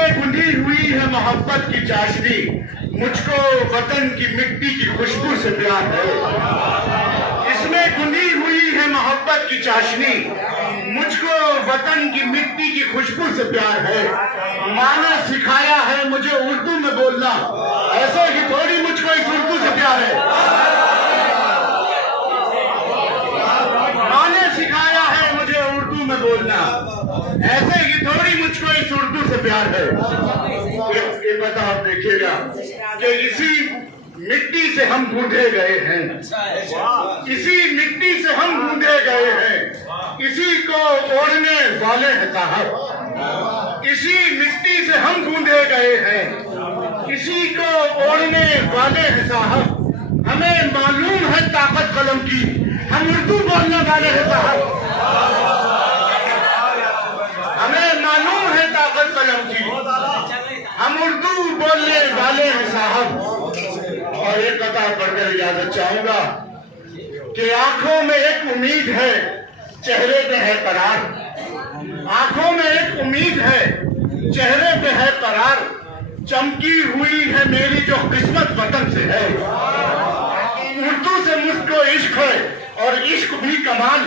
میں گندھی ہوئی ہے محبت کی چاشنی، مجھ کو وطن کی مٹی کی خوشبو سے پیار ہے۔ اس میں گندھی ہوئی ہے محبت کی چاشنی، مجھ کو وطن کی مٹی کی خوشبو سے پیار ہے۔ ماں نے سکھایا ہے مجھے اردو میں بولنا، ایسے ہی تھوڑی مجھ کو اس اردو سے پیار ہے۔ ماں نے سکھایا ہے مجھے اردو میں بولنا، ایسے ہی تھوڑی مجھ کو اس اردو سے پیار ہے۔ یہ بتا آپ دیکھیے گا کہ اسی مٹی سے ہم گوندھے گئے ہیں، اسی مٹی سے ہم گوندھے گئے ہیں، اسی کو اوڑھنے والے ہیں صاحب، اسی مٹی سے ہم گوندھے گئے ہیں، اسی کو اوڑھنے والے ہیں صاحب۔ ہمیں معلوم ہے طاقت قلم کی، ہم اردو بولنے والے ہیں صاحب، ہمیں معلوم ہے طاقت قلم کی، ہم اردو بولنے والے ہیں صاحب۔ اور ایک بتا پڑھ کر اجازت چاہوں گا کہ آنکھوں میں ایک امید ہے، چہرے پہ ہے قرار، آنکھوں میں ایک امید ہے، چہرے پہ ہے قرار، چمکی ہوئی ہے میری جو قسمت وطن سے ہے۔ اردو سے مجھ کو عشق ہے اور عشق بھی کمال،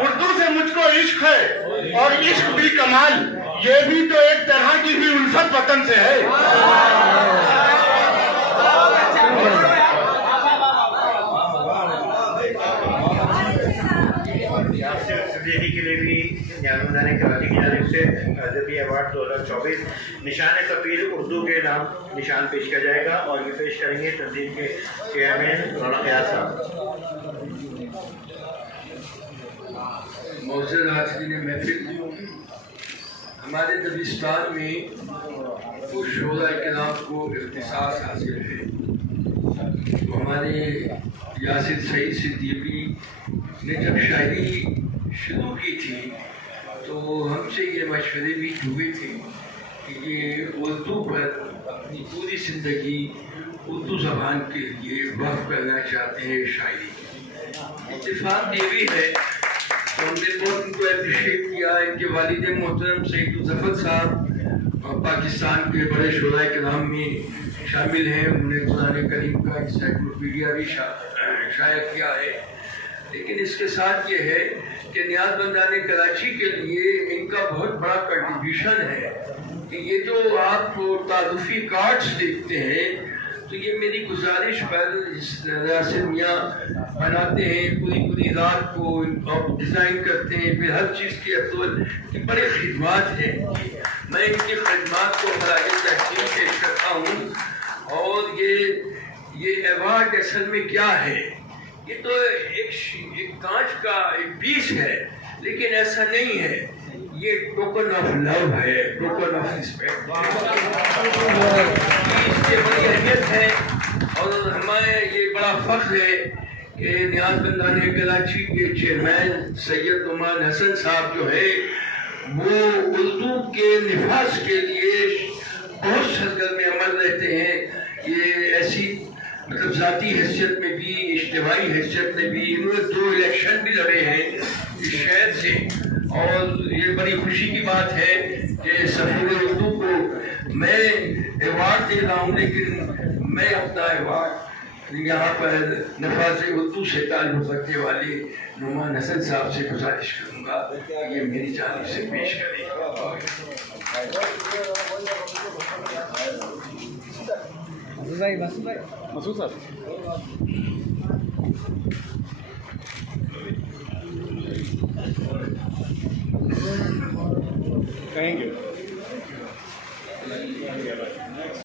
اردو سے مجھ کو عشق ہے اور عشق بھی کمال، یہ بھی تو ایک طرح کی بھی الفت وطن سے ہے۔ صدیقی کے لیے بھی نیازمندان کراچی کی جانب سے ادبی ایوارڈ 2024 نشان سفیر اردو کے نام نشان پیش کیا جائے گا، اور یہ پیش کریں گے تنظیم کے چیئرمین رونق یار صاحب۔ معزز حاضرین محفل، ہمارے دبستان میں کچھ شعراء کرام کو اختصاص حاصل ہے۔ ہمارے یاسر سعید صدیقی نے جب شاعری شروع کی تھی تو ہم سے یہ مشورے بھی ہوئے تھے کہ یہ اردو پر اپنی پوری زندگی اردو زبان کے لیے وقف کرنا چاہتے ہیں شاعری۔ اتفاق یہ بھی ہے تو ہم نے بہت ان کو اپریشیٹ کیا۔ ان کے والد محترم سعید ظفر صاحب پاکستان کے بڑے شعراء کرام میں شامل ہیں، انہوں نے قرآن کریم کا انسائکلوپیڈیا بھی شائع کیا ہے۔ لیکن اس کے ساتھ یہ ہے کہ نیازمندان کراچی کے لیے ان کا بہت بڑا کنٹریبیوشن ہے کہ یہ جو آپ تعارفی کارڈز دیکھتے ہیں تو یہ میری گزارش پر یاسر میاں بناتے ہیں، پوری رات کو ڈیزائن کرتے ہیں، پھر ہر چیز کے اپروول کی بڑے خدمات ہیں۔ میں ان کی خدمات کو خراج تحسین پیش کرتا ہوں۔ اور یہ ایوارڈ اصل میں کیا ہے؟ یہ تو ایک کانچ کا ایک پیس ہے، لیکن ایسا نہیں ہے، یہ ٹوکن آف لو ہے، ٹوکن آف رسپیکٹ۔ اس کی بڑی اہمیت ہے اور ہمیں یہ بڑا فخر ہے کہ نیازمندان کراچی کے چیئرمین سید نعمان حسن صاحب جو ہے وہ اردو کے نفاذ کے لیے بہت سرگرم عمل رہتے ہیں۔ یہ ایسی ذاتی حیثیت میں بھی، اجتماعی حیثیت میں بھی، انہوں نے 2 الیکشن بھی لڑے ہیں اس شہر سے، اور یہ بڑی خوشی کی بات ہے کہ سفیر اردو کو میں ایوارڈ دے رہا ہوں، لیکن میں اپنا ایوارڈ یہاں پر نفاذ اردو سے تعلق رکھنے والے نعمان حسن صاحب سے گزارش کروں گا کہ یہ میری جانب سے پیش کریں۔ مسعود صاحب کہیں گے